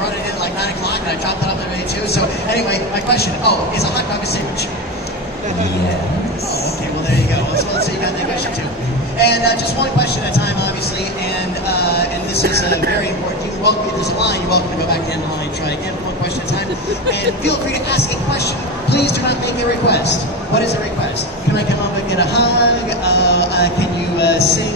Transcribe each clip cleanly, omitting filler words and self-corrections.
brought it in at like 9 o'clock, and I dropped it off every day too. So anyway, my question, is a hot dog a sandwich? Yes. Oh, okay, well there you go. So let's say you got that question too. And just one question at a time, obviously, and this is very important. You're welcome, if there's a line, you're welcome to go back to the end of the line and try again, one question at a time. And feel free to ask a question. Please do not make a request. What is a request? Can I come up and get a hug? Can you sing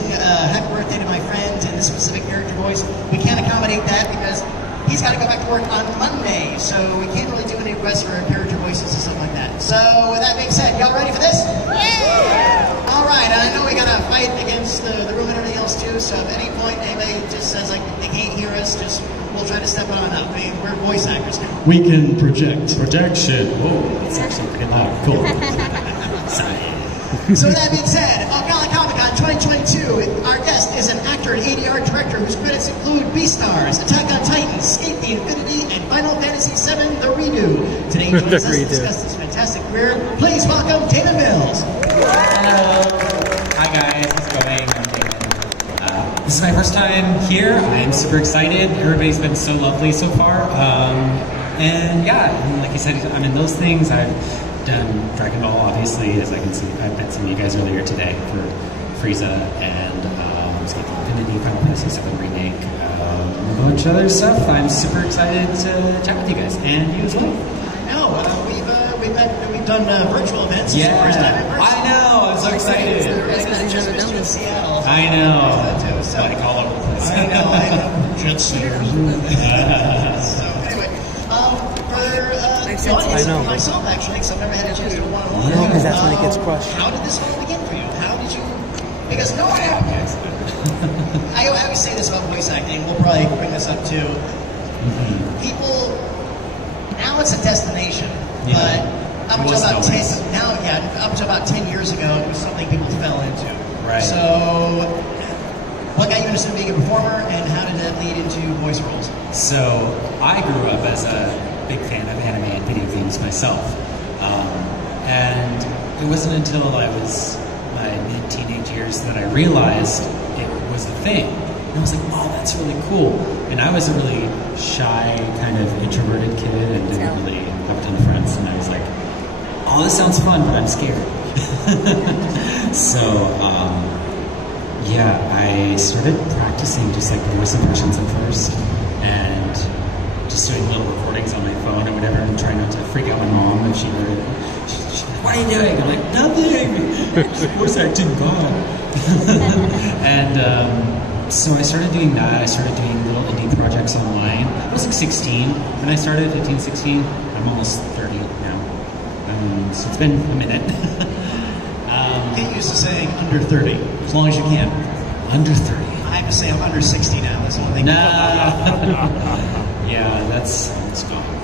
happy birthday to my friend in this specific character voice? We can't accommodate that because he's got to go back to work on Monday, so we can't really do any requests for character voices and stuff like that. So with that being said, y'all ready for this? Yeah! All right, and I know we got to fight against the room and everything else too, so at any point anybody just says like they can't hear us, we'll try to step on up. I mean, we're voice actors now. We can project. Projection. Whoa, that's actually pretty loud. Cool. Sorry. So with that being said, Ocala Comic-Con 2022, our guest is an actor and ADR director whose credits include Beastars, Attack on Titan, Skate the Infinity, and Final Fantasy VII The Redo. Today he joins us to discuss this fantastic career. Please welcome Daman Mills. Hello. Hi guys, how's it going? I'm Daman. This is my first time here. I'm super excited. Everybody's been so lovely so far. And yeah, like you said, I'm in those things. I've done Dragon Ball, obviously, as I can see. I met some of you guys earlier today for Frieza and Skate the Infinity, Final Fantasy VII Remake, a bunch of other stuff. I'm super excited to chat with you guys, and you as well. I know, we've done virtual events. Yeah, First time in person. I know, I'm so excited. In Seattle. I know, so, like all over the place. I know. Jet setters. So anyway, for myself actually, because I've never had a chance to do one-on-one. No, because that's when it gets crushed. How did this all begin for you? How did you? Because no one ever. I always say this about voice acting. We'll probably bring this up too. People now it's a destination, but up until about 10 years ago, it was something people fell into. Right. So, what got you interested in being a performer, and how did that lead into voice roles? So, I grew up as a big fan of anime and video games myself. And it wasn't until I was my mid-teenage years that I realized it was a thing. And I was like, oh, that's really cool. And I was a really shy, kind of introverted kid and didn't really have a ton of friends. And I was like, oh, this sounds fun, but I'm scared. So, yeah, I started practicing just like voice impressions at first. And just doing little recordings on my phone or whatever and trying not to freak out my mom if she heard it. She's like, what are you doing? I'm like, nothing. Voice acting, God. And so I started doing that. I started doing little indie projects online. I was like 16 when I started, 15, 16. I'm almost 30 now. So it's been a minute. Get used to saying under 30, as long as you can. Under 30. I have to say I'm under 60 now. That's the only thing. Yeah, that's gone.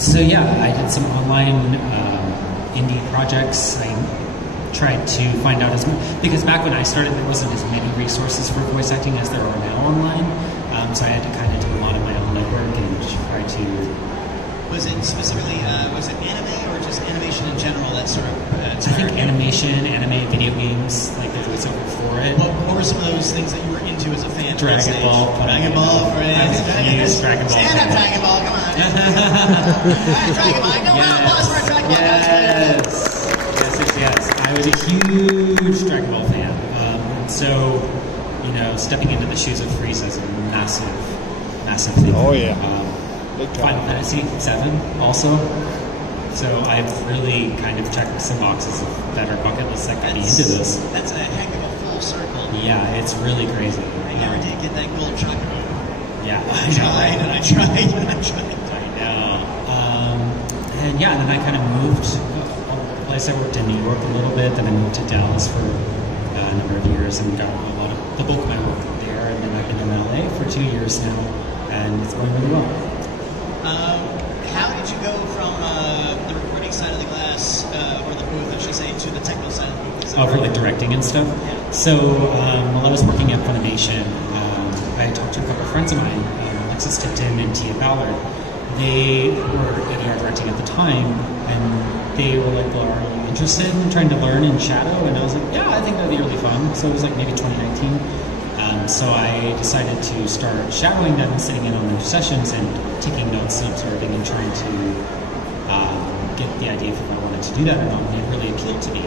So yeah, I did some online indie projects. I tried to find out as much, because back when I started there wasn't as many resources for voice acting as there are now online. So I had to kind of do a lot of my own legwork and try to... Was it specifically, was it anime or just animation in general that sort of... I think animation, anime, video games, like the voiceover for it. What were some of those things that you were into as a fan? Dragon Ball. Dragon Ball, friends. Dragon Ball. Stand up, Dragon Ball, come on. Alright, Dragon Ball. Go on, applause for Dragon Ball. Yes. I was a huge Dragon Ball fan. So, you know, stepping into the shoes of Frieza is a massive thing. Oh, yeah. Final Fantasy VII also. So I've really kind of checked some boxes that are bucket lists that got me into this. That's a heck of a full circle. Yeah, it's really crazy. I never did get that gold chakra. Yeah. I tried. I know. And yeah, then I kind of moved all over the place. I worked in New York a little bit, then I moved to Dallas for a number of years and got a lot of the bulk of my work there. And then I've been in LA for 2 years now, and it's going really well. How did you go from the recording side of the glass, or the booth, I should say, to the technical side of the booth? Oh, for like directing and stuff? Yeah. So, while I was working at Funimation, I talked to a couple of friends of mine, Alexis Tipton and Tia Ballard. They were ADR directing at the time, and they were like, well, are you interested in trying to learn in Shadow? And I was like, yeah, I think that'd be really fun. So it was like maybe 2019. So I decided to start shadowing them and sitting in on their sessions and taking notes and observing and trying to get the idea if I wanted to do that or not, and it really appealed to me.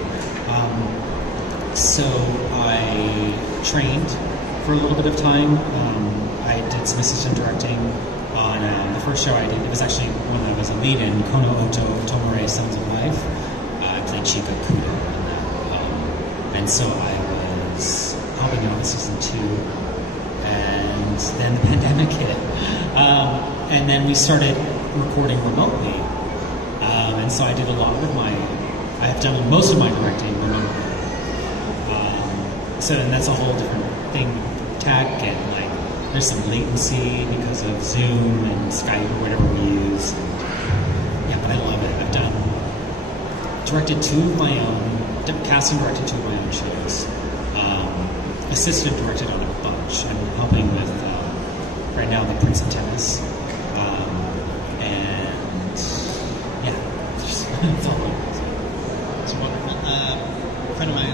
So I trained for a little bit of time. I did some assistant directing on the first show I did. It was actually one that I was a lead in, Kono Oto Tomore Sons of Life. I played Chica Kudo in that. And so I was helping out with season 2. And then the pandemic hit. And then we started recording remotely. And so I did a lot with I've done most of my directing remotely. And that's a whole different thing, tech, and like there's some latency because of Zoom and Skype or whatever we use. Yeah, but I love it. I've directed 2 of my own, cast and directed 2 of my own shows. Assistant directed on a bunch. I'm helping with, right now, The Prince of Tennis. And yeah, it's all over. It's wonderful. A friend of mine,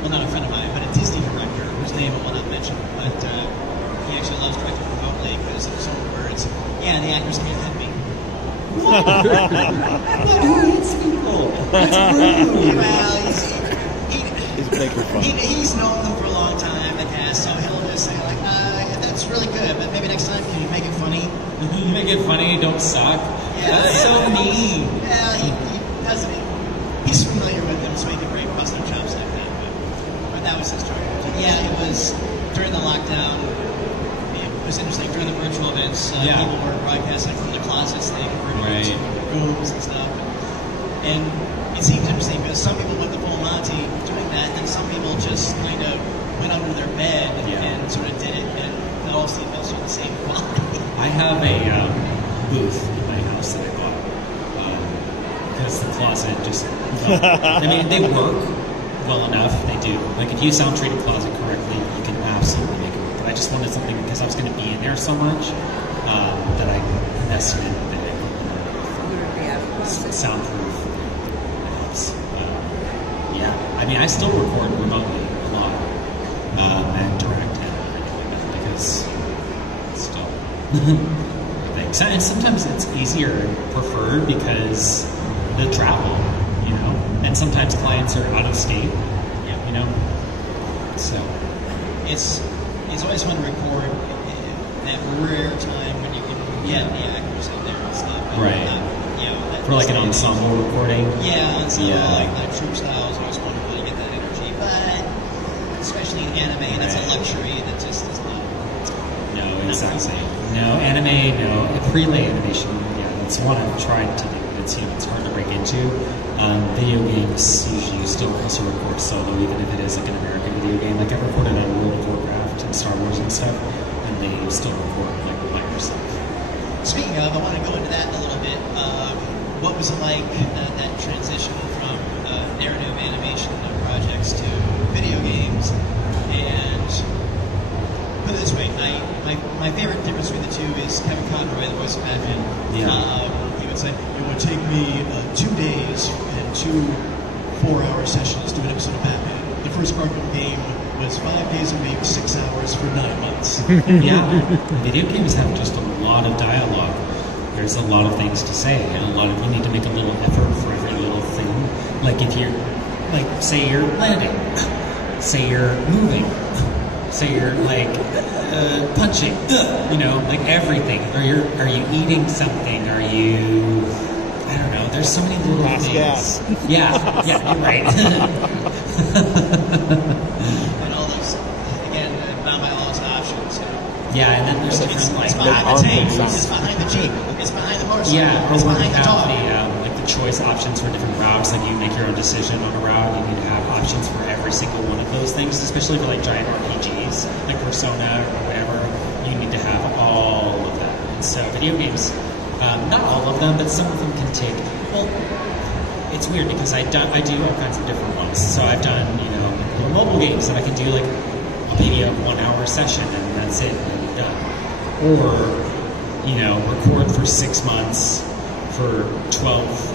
well, not a friend of mine, but a Disney director whose name I will not mention, but he actually loves directing remotely because of his own words. Yeah, the actors can't hit me. What? Who hits people? That's rude. Well, he's known them for a long time, the cast, so he'll just say, like, that's really good, but maybe next time can you make it funny? You make it funny, don't suck. Yeah, that's so mean. Yeah, he doesn't. He's familiar with them, so he can break busting chops like that. But that was his story. Yeah, it was during the lockdown. It was interesting. During the virtual events, people were broadcasting from the closets. They converted to rooms and stuff. And it seems interesting because some people went the full Monty doing that, and some people just kind of went under their bed and sort of did it, and it all seemed also the same quality. I have a booth in my house that I bought because the closet just. I mean, they work well enough. They do. Like if you sound treat a closet correctly, you can absolutely make it work. But I just wanted something because I was going to be in there so much that I invested in the soundproof. Yeah, I mean, I still record remotely a lot and direct and everything like that because still things. And sometimes it's easier and preferred because the travel, you know, and sometimes clients are out of state, you know. So it's always fun to record that rare time when you can get the actors in there and stuff. Right. For like an ensemble recording? Yeah, like troop style is always wonderful to get that energy, but especially in anime, that's a luxury that just is not. No, exactly. No, anime, no. Prelay animation, that's one I've tried to do. It's hard to break into. Video games, usually you still also record solo, even if it is like an American video game. Like I've recorded on World of Warcraft and Star Wars and stuff, and they still record like yourself. Speaking of, I want to go into that in a little bit. What was it like, that transition from narrative animation projects to video games? And put it this way, my favorite difference between the two is Kevin Conroy, the voice of Batman. He would say, it would take me 2 days and 2 4-hour sessions to do an episode of Batman. The first Arkham game was 5 days a week, 6 hours for 9 months. Yeah, video games have just a lot of dialogue. There's a lot of things to say, and you need to make a little effort for every little thing. Like if you're, say you're landing, say you're moving, say you're punching, you know, like everything. Are you eating something? Are you, I don't know. There's so many little things. Gas. Yeah, you're right. And all those, again, not by all its options. Yeah, and then there's different it's behind the tank, it's behind the Jeep, it's behind the motorcycle, it's behind the dog. The choice options for different routes. Like you make your own decision on a route. You need to have options for every single one of those things, especially for like giant RPGs, like Persona or whatever. You need to have all of that. And so video games, not all of them, but some of them can take. Well, it's weird because I do all kinds of different ones. So I've done little mobile games that I can do like maybe a 1 hour session and that's it. Or, record for 6 months for 12,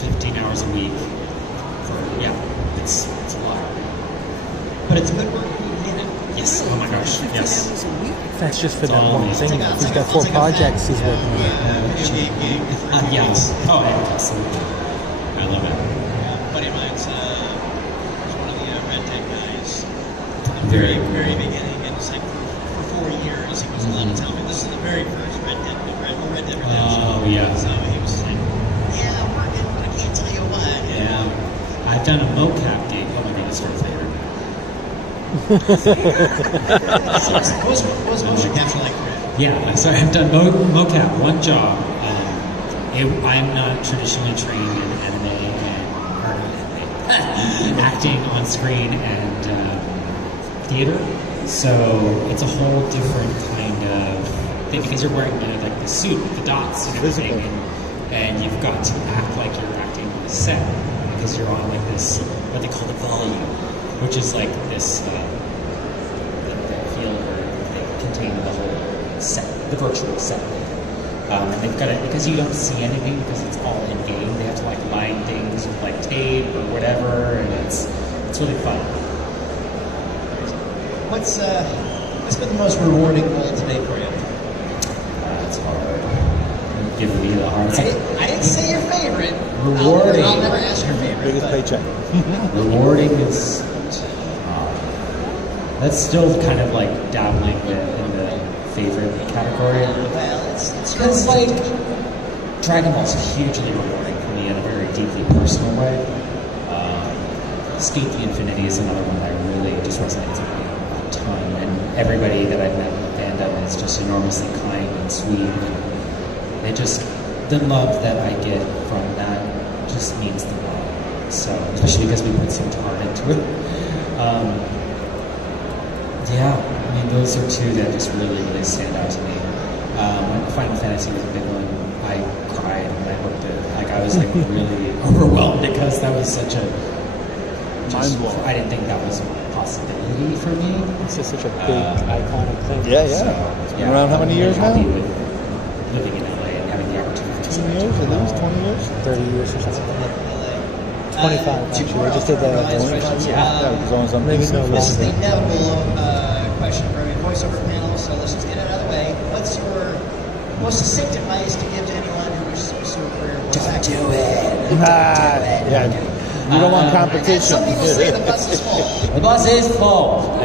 15 hours a week. It's a lot. But it's good work being in it. Yes. Oh my gosh. Yes. That's just for It's that all one amazing. thing. He's got 4 projects he's working on. Yeah. Oh, yeah, absolutely. I love it. A buddy of mine's one of the Red Dead guys from the very beginning, and it's like for 4 years he was allowed to tell me this is the very first Red Dead Redemption. Oh, yeah. So he was like, yeah, I'm working, but I can't tell you what. Yeah. I've done a mocap gig. Oh my goodness, my favorite. What was motion capture like for you? Yeah, I'm sorry. I've done mocap, one job. I'm not traditionally trained in anime or acting on screen and theater, so it's a whole different kind of thing because you're wearing like the suit with the dots and everything, and you've got to act like you're acting on the set because you're on like this what they call the volume, which is like this field where they contain the whole set, the virtual set. And they've got it because you don't see anything because it's all in game. They have to like line things with like tape or whatever, and it's really fun. What's been the most rewarding role to date for you? It's hard. You're giving me the hard. I didn't say your favorite. Rewarding. I'll never ask your favorite. Biggest paycheck. Rewarding is that's still kind of like dabbling in the favorite category. Well, it's Because, like, Dragon Ball's hugely rewarding for me in a very deeply personal way. Escape the Infinity is another one that really just resonates with me a ton. And everybody that I've met in the fandom is just enormously kind and sweet. And the love that I get from that just means the world. So, especially because we put so much heart into it. Yeah, I mean, those are two that just really, really stand out to me. Final Fantasy was a big one. I cried when I looked at it. Like, I was like really overwhelmed because that was such a mind blowing. I didn't think that was a possibility for me. It's just such a big, iconic thing. Yeah, yeah. So, It's been around how many years now? happy with living in LA and having the opportunity to 10 years, at least 20 years? 30 years or something. 25, actually. We just did the 25 years. Yeah, it was always on Maybe no This is the longer. inevitable question for every voiceover panel, so let's just get it out of the way. What's your most succinct advice to give to anyone who wishes to pursue a career in voice acting? Yeah, you don't want competition. Some people say the bus is full. The bus is full.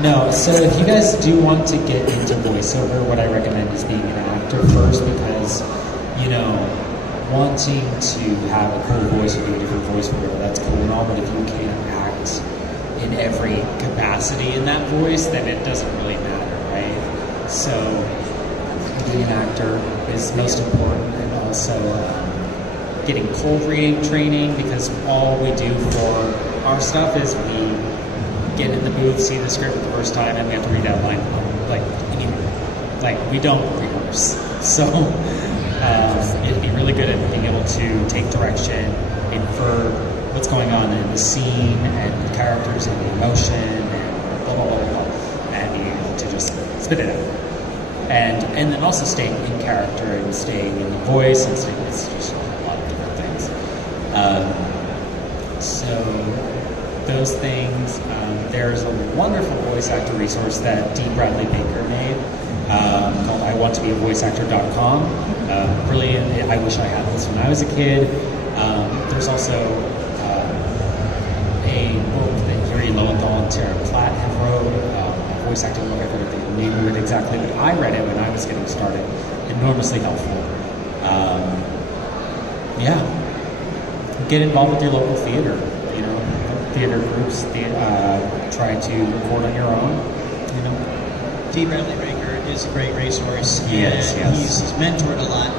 No, so if you guys do want to get into voiceover, what I recommend is being an actor first because, wanting to have a cool voice or do a different voice, whatever, that's cool and all, but if you can't act in every capacity in that voice, then it doesn't really matter, right? So being an actor is most important, and also getting cold reading training, because all we do for our stuff is we get in the booth, see the script for the first time, and we have to read out line we don't rehearse. So it'd be really good at being able to take direction, infer what's going on in the scene and the characters and the emotion and blah blah blah blah, and being able to just spit it out. And then also staying in character and staying in the voice and staying, it's just a lot of different things. So those things. There's a wonderful voice actor resource that D. Bradley Baker made called iwanttobeavoiceactor.com. Brilliant. I wish I had this when I was a kid. There's also a book that Yuri Lowenthal and Tara Platt have wrote, voice acting book. I forget the name of it exactly, but I read it when I was getting started. Enormously helpful. Get involved with your local theater. Theater groups. Try to record on your own. D. Bradley Baker is a great resource. Yes, and yes. He's mentored a lot,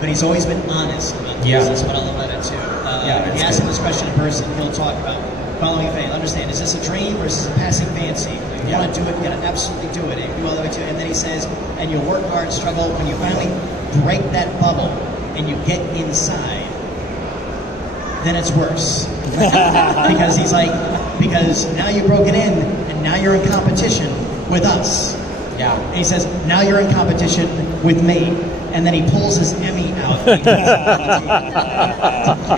but he's always been honest about this. Yeah. That's what I love about it too. If you ask him this question in person, he'll talk about following a faith. Understand, is this a dream or is this a passing fancy? If you want to do it, you got to absolutely do it. And do all the way to it. And then he says, and you'll work hard, struggle. When you finally break that bubble and you get inside, then it's worse. Because he's like, because now you broke it in, and now you're in competition with us. Yeah. And he says, now you're in competition with me. And then he pulls his Emmy out.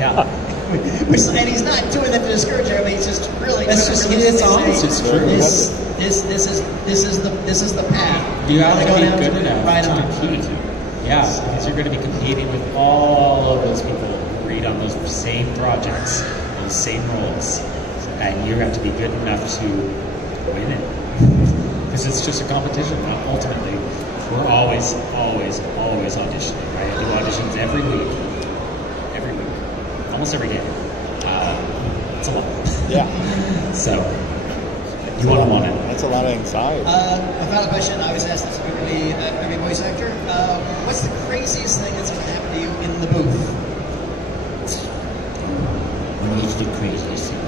Yeah. And he's not doing it to discourage everybody. He's just really. It's just it's honest. It's true. This is the path. You have to go be down good to enough right to on. compete. Yeah, because you're going to be competing with all of those people who read on those same projects, those same roles, and you have to be good enough to win it. Because it's just a competition. Ultimately, we're always auditioning, right? I do auditions every week, almost every day. It's a lot. Yeah. So you want it. That's a lot of anxiety. A final question. I always ask this of every voice actor. What's the craziest thing that's going to happen to you in the booth? What is the craziest thing?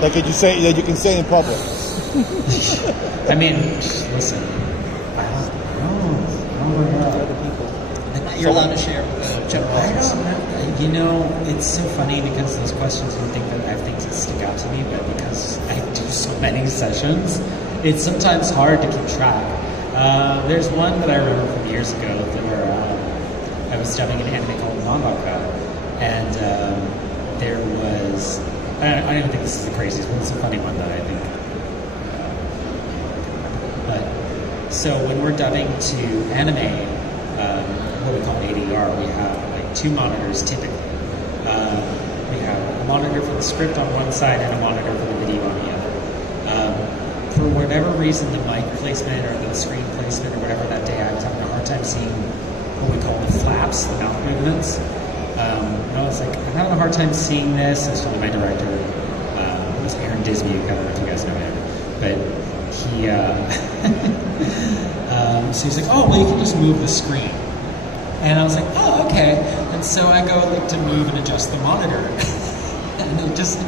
Like, could you say that you can say in public? I mean, listen. I don't know. You're allowed to share Chuck I don't know. You know, it's so funny because those questions, you think that I have things that stick out to me, but because I do so many sessions, it's sometimes hard to keep track. There's one that I remember from years ago where I was dubbing an anime called Mangaka, and there was, I don't even think this is the craziest one, it's a funny one that I think. But, so when we're dubbing to anime, what we call ADR, we have like 2 monitors typically. We have a monitor for the script on one side and a monitor for the video on the other. For whatever reason, the mic placement or the screen placement or whatever that day, I was having a hard time seeing what we call the flaps, the mouth movements. I was like, I'm having a hard time seeing this. I was telling my director, it was Aaron Disney, I don't know if you guys know him, but he, so he's like, oh, well, you can just move the screen. And I was like, oh, okay. And so I go like to move and adjust the monitor. And it just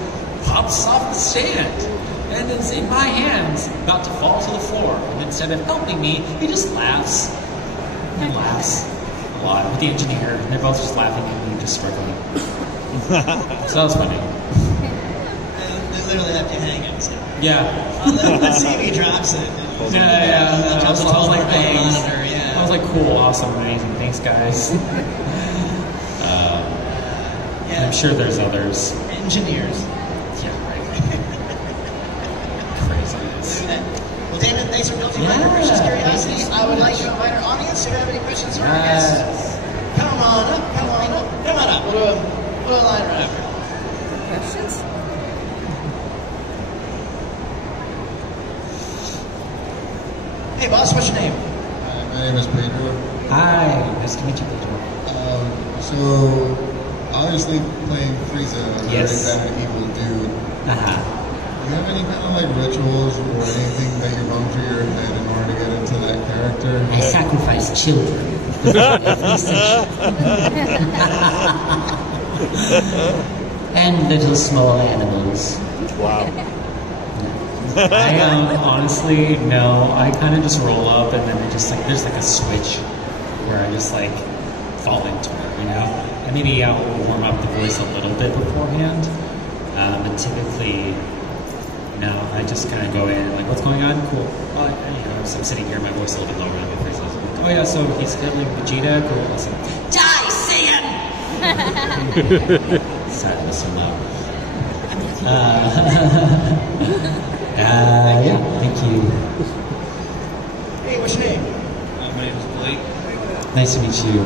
pops off the stand. And it's in my hands, about to fall to the floor. And instead of helping me, he just laughs. And laughs a lot with the engineer. And they're both just laughing at me, just struggling. So that was funny. And they literally left you hanging. So. Yeah. Let's see if he drops it. Yeah. I was like, thanks. Monitor, yeah. I was like, cool, awesome, amazing, thanks, guys. Yeah. I'm sure there's others. Engineers. Yeah, right. Craziness. Well, David, thanks for building my precious curiosity. I would like to invite our audience if you have any questions for our guests. Come on up. We'll do a line right after. Questions? Hey, boss, what's your name? My name is Pedro. Hi, nice to meet you, Pedro. So, obviously playing Frieza, a Yes. very bad evil dude. Uh-huh. Do you have any kind of like rituals or anything that you run through your head in order to get into that character? I sacrifice children. And little small animals. Wow. I honestly, no. I kind of just roll up and then I just like, there's like a switch where I just like fall into it, you know? And maybe I'll warm up the voice a little bit beforehand. But typically, no, I just kind of go in like, what's going on? Cool. Well, you know, so I'm sitting here, my voice a little bit lower than my face. Like, oh yeah, so he's killing Vegeta. Cool. Awesome. Die, Saiyan! Sorry, that was so loud. Yeah, thank you. Hey, what's your name? My name is Blake. Nice to meet you.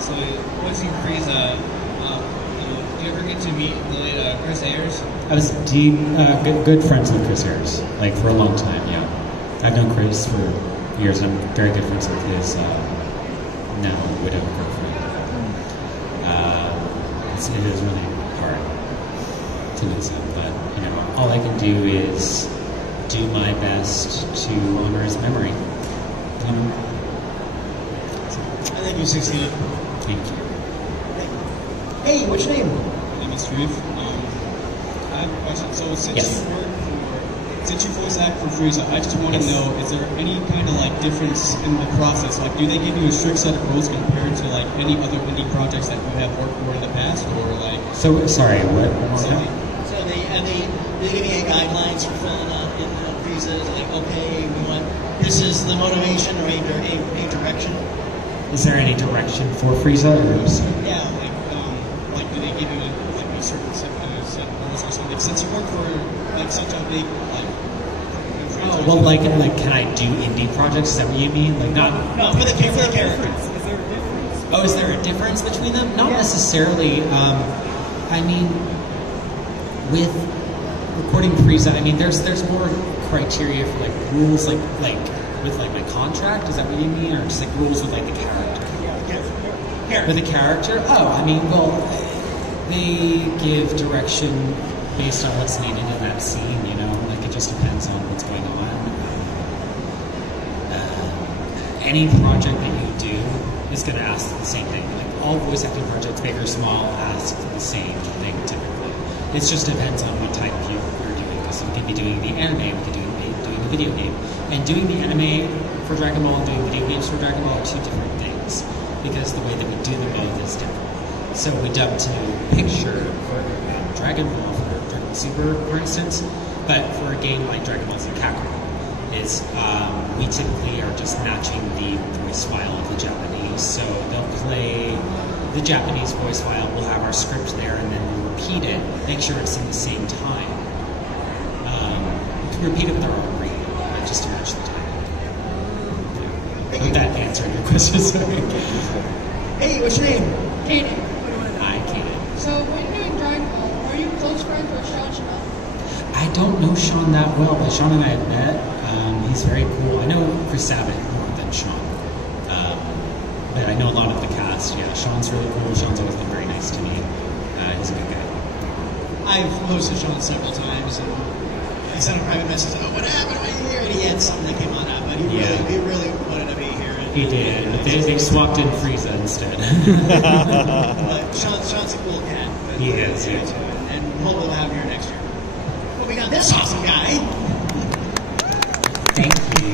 So, voicing Frieza, do you ever get to meet the Chris Ayers? I was deep, good friends with Chris Ayers, like for a long time, yeah. I've known Chris for years. I'm very good friends with his now widow girlfriend. It is really hard to miss him, but you know, all I can do is do my best to honor his memory. You know? I think you succeeded. Thank you. Hey, what's your name? My name is Sharif. I have a question. So, since you voice act for Frieza, I just want to know, is there any kind of like difference in the process? Like, do they give you a strict set of rules compared to like any other indie projects that you have worked for in the past, or like? So sorry, what? So they give you guidelines for filling out in Frieza. Like, okay, we want this is the motivation or a direction. Is there any direction for Frieza? Or is, Yeah, like big like? Oh, well, like, can I do indie projects? Is that what you mean? Like, not. No, for the character. Is there a difference? Oh, is there a difference between them? Not necessarily. I mean, with recording Frieza, I mean, there's more criteria for like rules, like with like my contract. Is that what you mean, or just like rules with like the character? Here. With the character? Oh, I mean, well, they give direction based on what's needed in that scene. You know, like it just depends on what's going on. Any project that you do is going to ask the same thing. Like all voice acting projects, big or small, ask the same thing typically. It just depends on what type you're doing. Because we could be doing the anime, we could be doing the video game. And doing the anime for Dragon Ball and doing video games for Dragon Ball are two different things. Because the way that we do them both is different. So we dub to picture for Dragon Ball, for Dragon Ball Super, for instance. But for a game like Dragon Ball Z Kakarot, is we typically are just matching the voice file of the Japanese. So they'll play the Japanese voice file, we'll have our script there, and then we'll repeat it, make sure it's in the same time. We can repeat it with our own read, just to match the time. Yeah. Hope that answered your question, sorry. Hey, what's your name? Kaden. Hi, Kaden. So when you're doing Dragon Ball, are you close friends with Sean Chanel? I don't know Sean that well, but Sean and I have met. He's very cool. I know Chris Sabat more than Sean. But I know a lot of the cast. Yeah, Sean's really cool. Sean's always been very nice to me. He's a good guy. I've hosted Sean several times, and I sent a private message, oh, what happened? Why are you here? And he had something that came on up, but he really wanted to be here. He did. They swapped in Frieza instead. But Sean's a cool cat. But He is, yeah. And hopefully we'll have him here next year. Well, we got this awesome guy. Thank you.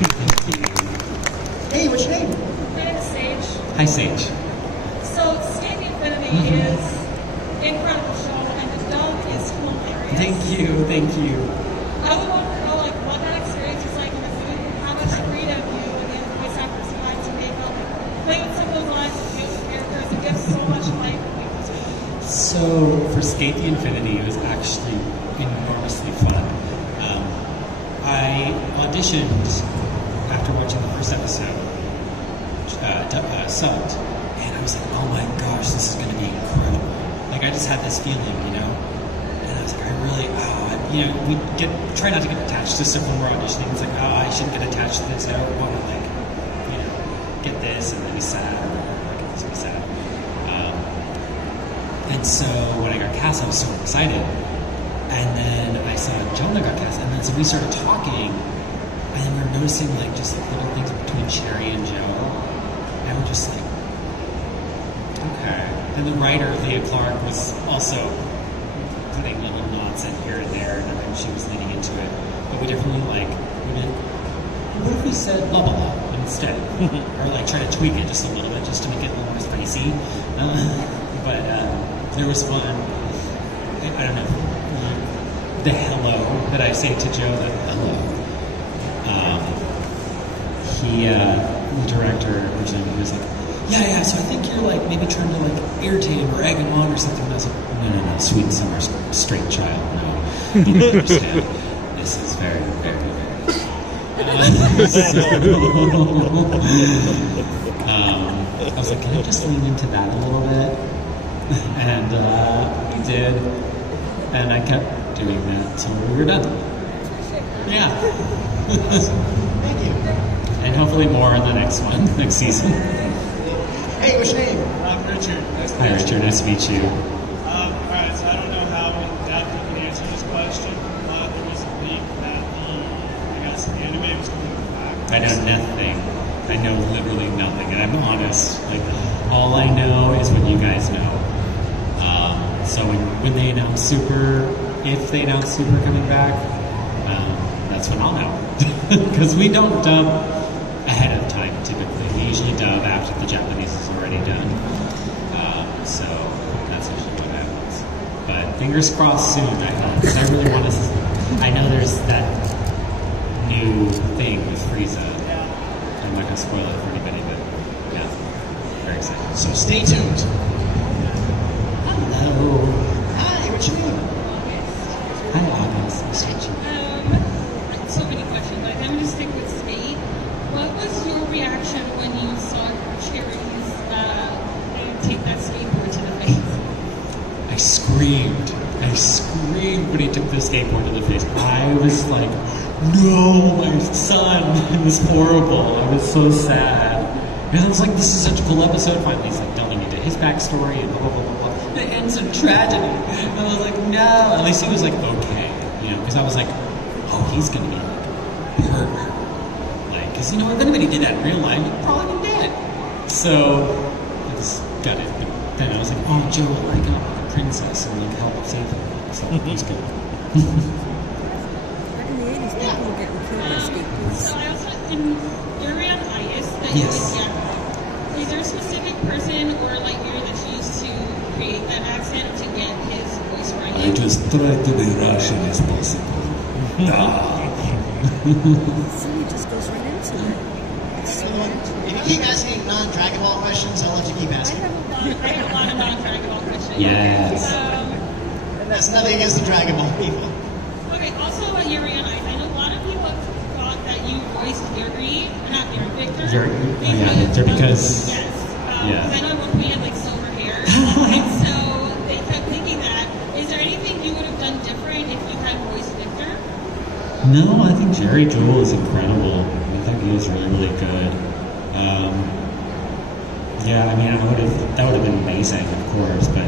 Hey, what's your name? My name is Sage. Hi, Sage. So Skate the Infinity is an incredible show, and the dub is hilarious. Thank you. I would want to know like what that experience was like in the movie, how much freedom you and the other voice actors find to make up, play with some of those lines and deal with characters. It gives so much life and weight to it. So for Skate the Infinity, it was actually enormously fun. I auditioned after watching the first episode, subbed, and I was like, oh my gosh, this is going to be incredible. Like I just had this feeling, you know, and I was like, you know, we try not to get attached to stuff when we're auditioning. It's like, oh, I shouldn't get attached to this. I don't want to like, you know, get this and then be sad, or get this and be sad. And so when I got cast, I was so excited. And then I saw Jonah got cast, and then so we started talking, and then we were noticing like just like little things between Sherry and Joe, and we're just like, okay. And the writer Leah Clark was also putting little nods in here and there, and then she was leading into it. But we definitely like, what if we said blah blah blah instead, or like try to tweak it just a little bit, just to make it a little more spicy. But there was one, I don't know. The hello that I say to Joe, the hello. The director originally was like, yeah, so I think you're like maybe trying to like irritate him or egg him on or something. And I was like, no, sweet summer straight child, no. You don't understand. This is very, very, very. I was like, can I just lean into that a little bit? And he did. And I kept doing that until we were done. Yeah. Thank you. And hopefully more in the next one, next season. Hey, what's your name? I'm Richard. Hi, Richard. Nice to meet you. Alright, so I don't know how in depth you can answer this question, but there was a leak that the anime was coming back. I know nothing. I know literally nothing, and I'm honest. Like, all I know is what you guys know. So when they announce Super, if they announce Super coming back, that's when I'll know. Because we don't dub ahead of time typically. We usually dub after the Japanese is already done. So that's usually what happens. But fingers crossed soon, I hope. Because I really want to. I know there's that new thing with Frieza. I'm not going to spoil it for anybody, but yeah, very excited. So stay tuned. Hello. Hi, what's your name? Hi, August. Nice to meet you. reaction when you saw Cherry's take that skateboard to the face? I screamed. I screamed when he took the skateboard to the face. I was like, no, my son. It was horrible. I was so sad. Because I was like, this is such a cool episode. Finally, he's like delving into his backstory and blah, blah, blah, blah, blah. And it ends in tragedy. And I was like, no. At least he was like, okay. You know, because I was like, oh, he's going to be like, hurt. Like, because, you know, if anybody did that in real life, you'd probably be dead. So, I just got it. But then I was like, oh, Joe, I got the princess and like help save her. So, he's good. People getting killed by skateboards. So I also, you're on ice that you Yes. Is there a specific person or like you're that you used to create that accent to get his voice right? I just try to be Russian as possible. So he just goes right into it. It's so If you keep asking non-Dragon Ball questions, I'll let you keep I asking. have a lot of non-Dragon Ball questions. Yes. And that's nothing against the Dragon Ball people. Okay, also when you're on ice, I know a lot of people have thought that you voiced Yuri, not Yuri, Victor. Victor, because... Yes. Yeah. Because I know we had like silver hair. And so they kept thinking that. Is there anything you would have done different if you had voiced Victor? No, I think Jerry Jewell is incredible. I think he is really, really good. Yeah, I mean, that would have been amazing, of course, but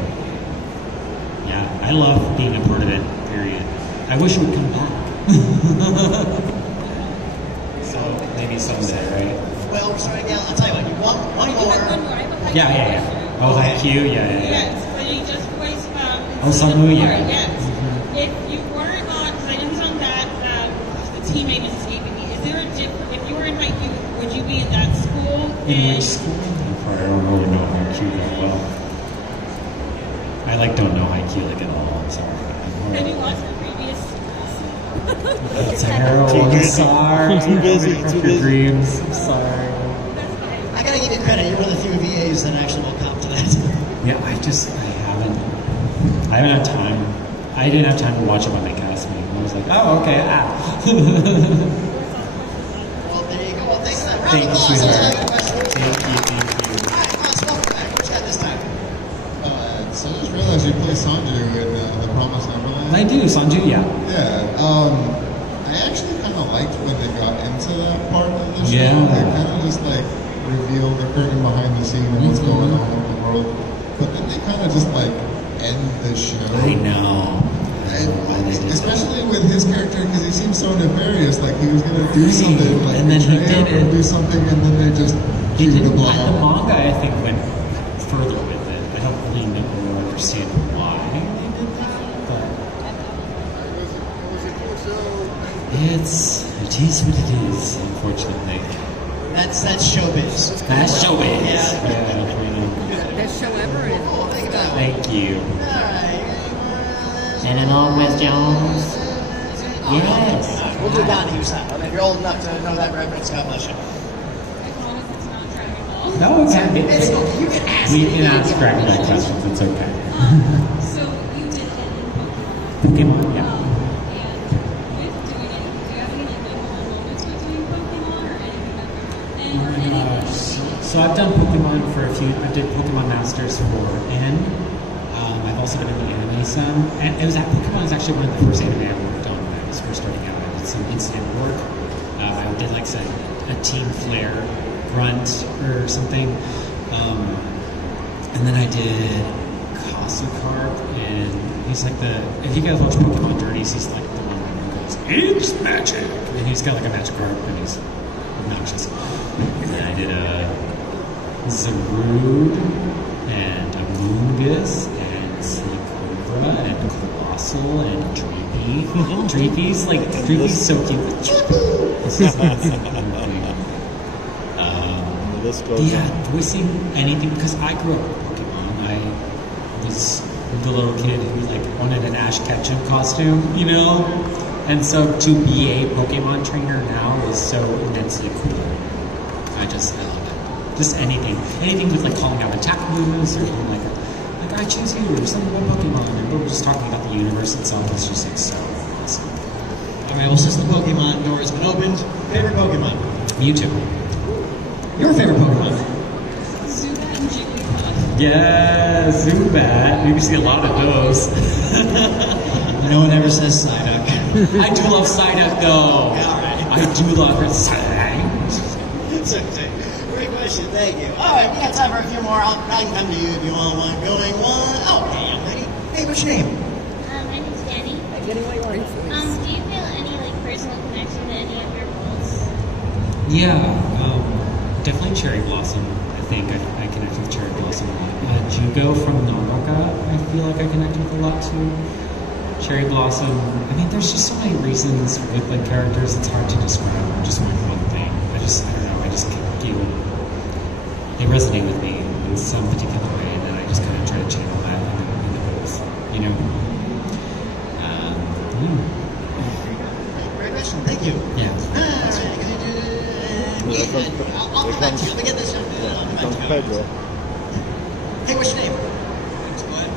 yeah, I love being a part of it, period. I wish it would come back. So, maybe someday, right? Well, we're starting out. I'll tell you what, you want one You have one more. more. I have a haiku Yeah. question. Oh, thank you. Yeah. Yes, but you just voiced Oh, Samu, yeah. Yes. If you weren't on, because I know he's on that, the teammate is escaping me. Is there a different, if you were in haiku, would you be in that school? In which school? I don't really know Haikyuu that well. I don't know Haikyuu at all. I'm sorry. Have you watched the previous? It's terrible. I'm sorry. Too busy, From too your busy. dreams. I'm sorry. I gotta give you credit. You're one of the few VAs that actually will cop to that. Yeah, I haven't had time. I didn't have time to watch it when they cast me. I was like, oh, okay. Well, there you go. Well, thanks for that. Round Thank of you, applause. sweetheart. That's all your questions. Thank you. All right, Ross, welcome back. What you got this time? So I just realized you play Sanju in The Promised Neverland. I do, Sanju, yeah. Yeah. I actually kind of liked when they got into that part of the show. Yeah. They kind of just revealed the curtain behind the scene and what's going on in the world. But then they kind of just end the show. I know. Especially with his character, because he seems so nefarious. Like he was gonna do something, And then he betray him did or it. do something, and then they just He shoot a didn't. The blowout. manga, I think, went further with it. I don't really know or understand why they did that, but it is what it is, unfortunately. That's showbiz. That's showbiz. Yeah. best show ever. And Well, think about it. Thank you. All right. And on West Jones. Yes. We'll do Donnie Hussein. If you're old enough to know that reference, God bless you. I promise it's not Dragon Ball. No, it's It's okay. You can ask. We can ask Dragon Ball questions. It's okay. So you did it in Pokemon. Pokemon, yeah. And with doing it, do you have any memorable moments with doing Pokemon or anything Oh or my anything? gosh. So I've done Pokemon for a few. I did Pokemon Masters for N. I've also been in the anime some. And it was Pokemon is actually one of the first anime I worked on when I was first starting out. I did some incident work. I did a Team Flare grunt or something. And then I did Kasukarp, and he's if you guys watch Pokemon Journeys, he's the one who goes, "It's magic!" And he's got a Magikarp, and he's obnoxious. And then I did a Zarude, and a Moongus, and Cobra, and Colossal, and Dreepy. Dreepy's so cute. The list goes Yeah, on. voicing anything, because I grew up with Pokemon. I was the little kid who wanted an Ash Ketchum costume, And so to be a Pokemon trainer now is so immensely cool. I love it. Just anything with calling out attack moves, or like I choose you, or some one Pokemon, and we're just talking about the universe itself. It's just so awesome. All right. Well, since the Pokemon door has been opened, favorite Pokemon? Mewtwo. Your favorite Pokemon? Zubat and Jigglypuff. Yeah, Zubat. We see a lot of those. No one ever says Psyduck. I do love Psyduck though. Yeah, all right. I do love her Psyduck. Great question, thank you. All right, we got time for a few more. I can come to you if you want one. Going one. Oh, hey, young lady. Hey, what's your name? My name's Jenny. Jenny, what are you doing? Do you feel any like personal connection to any of your roles? Yeah, definitely Cherry Blossom. I think I connect with Cherry Blossom a lot. Jugo from Nonoka, I feel like I connect with a lot too. Cherry Blossom, I mean, there's just so many reasons with like characters, it's hard to describe just one thing. I don't know, I just feel they resonate with me in some particular way, and then I just kind of try to channel that in the roles, you know? Great question, thank you. Yeah. I'll come back to you. Let me get this done. I'll come back to you. Hey, what's your name? It's Glenn.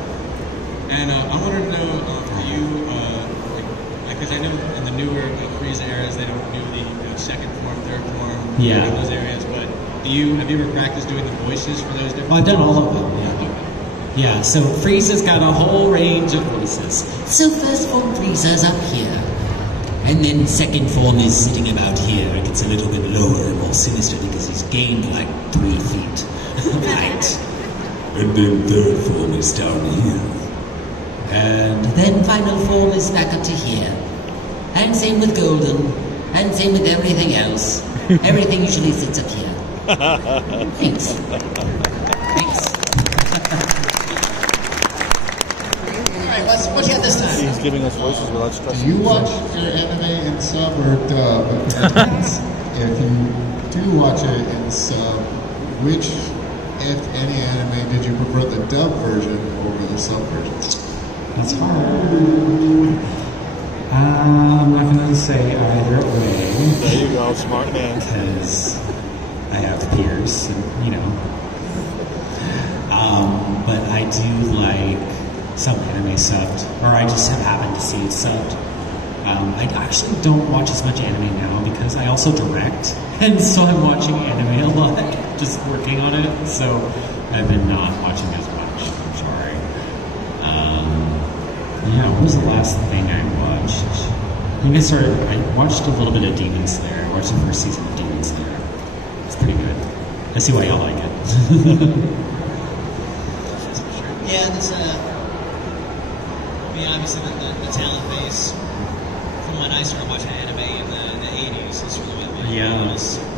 And I wanted to know for you, because I know in the newer Frieza eras they don't do the second form, third form, Yeah. in those areas. But have you ever practiced doing the voices for those different? Well, I've done all of them, yeah. Yeah, so Frieza's got a whole range of voices. So first form Frieza's up here. And then second form is sitting about here. It gets a little bit lower and more sinister because he's gained like 3 feet of height. And then third form is down here. And then final form is back up to here. And same with Golden. And same with everything else. Everything usually sits up here. Thanks. Thanks. What you got this time? He's giving us voices without stressing. Do you watch your anime in sub or dub? If you do watch it in sub, which, if any anime, did you prefer the dub version over the sub version? That's hard. I'm not going to say either way. There you go, smart man. Because I have peers, and, you know. But I do like some anime subbed, or I just have happened to see it subbed. I actually don't watch as much anime now because I also direct, and so I'm watching anime a lot, just working on it. So I've been not watching as much. I'm sorry. Yeah, what was the last thing I watched? I think I watched a little bit of Demon Slayer. I watched the first season of Demon Slayer. It's pretty good. I see why y'all like it. Yeah, this obviously the talent base from when I started watching anime in the 80s is really what my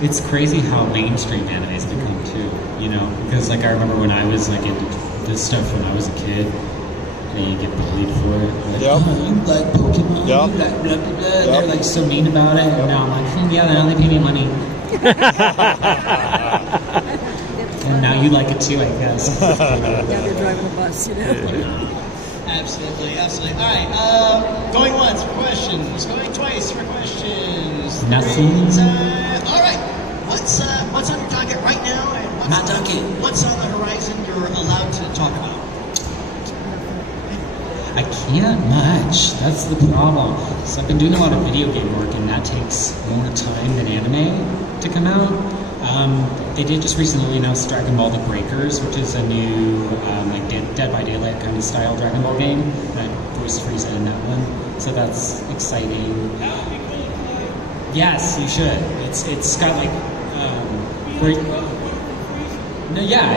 It's crazy how mainstream anime's become too, you know? Because like I remember when I was like into this stuff when I was a kid, and you get bullied for it. Like, Yep. oh, you like Pokemon, Yep. you like blah, blah, blah. Yep. They're like so mean about it, and now I'm like, yeah, they only pay me money. And now you like it too, I guess. Yeah, they're driving a bus, you know. Absolutely, absolutely. All right, going once for questions, going twice for questions. Nothing. All right, what's on your docket right now, and what's on the horizon you're allowed to talk about? I can't much. That's the problem. So I've been doing a lot of video game work, and that takes more time than anime to come out. They did just recently announce Dragon Ball The Breakers, which is a new like Dead by Daylight kind of style Dragon Ball game. And I voiced Frieza in that one, so that's exciting. Yes, you should. It's got like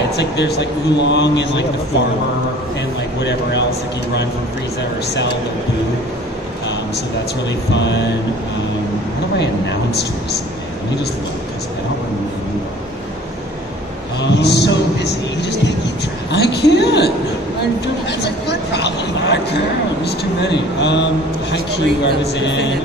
it's like there's like Oolong and like the farmer and like whatever else like you run from Frieza or Cell or Boo. So that's really fun. What have I announced recently? Let me just look because I don't remember. He's so busy, he just can't keep track. I can't. That's a good problem. I can't. There's too many. Haikyuu I was in.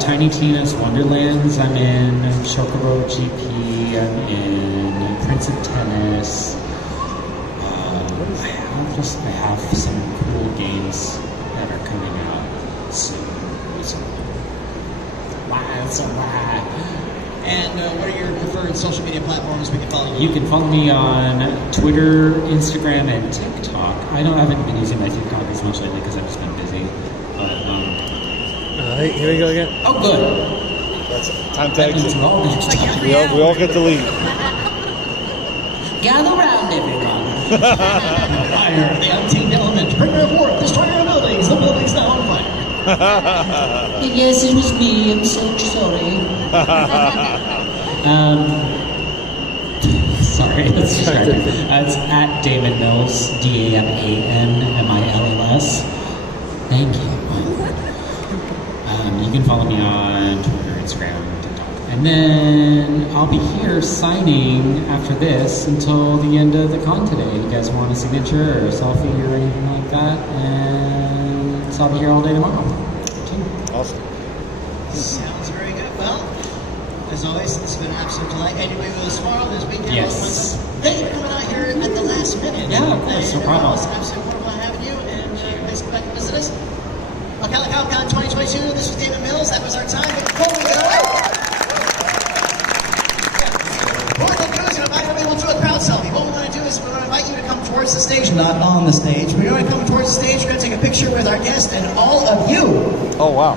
Tiny Tina's Wonderlands I'm in. Chocobo GP I'm in. Prince of Tennis. I have some cool games that are coming out soon. And what are your preferred social media platforms we can follow you? You can follow me on Twitter, Instagram, and TikTok. I haven't been using my TikTok as much lately because I've just been busy. But Here we go again. oh, good. That's time tag That means team. we're all next time. We all get the lead. Gather round, everyone. Fire, the untamed element. Bringer of warmth, destroyer of buildings. The building's now on fire. Yes, it was me. I'm so sorry. Sorry, let's describe it. It's at Daman Mills, DamanMills. Thank you. You can follow me on Twitter, Instagram, TikTok. And then I'll be here signing after this until the end of the con today. You guys want a signature or a selfie or anything like that? And so I'll be here all day tomorrow. Awesome. Sounds very good. Well, as always, it's been an absolute delight. Anybody with us tomorrow, this weekend, Yes. thank you for coming out here at the last minute. Yeah, of course, no problem. It's absolutely wonderful having you, and please come back and visit us. Ocala Con 2022, this was Daman Mills. That was our time. But before we go, what we're going to do is invite everybody to do a crowd selfie. What we want to do is we're going to invite you to come towards the stage, not on the stage. We're going to come towards the stage. We're going to take a picture with our guest and all of you. Oh, wow.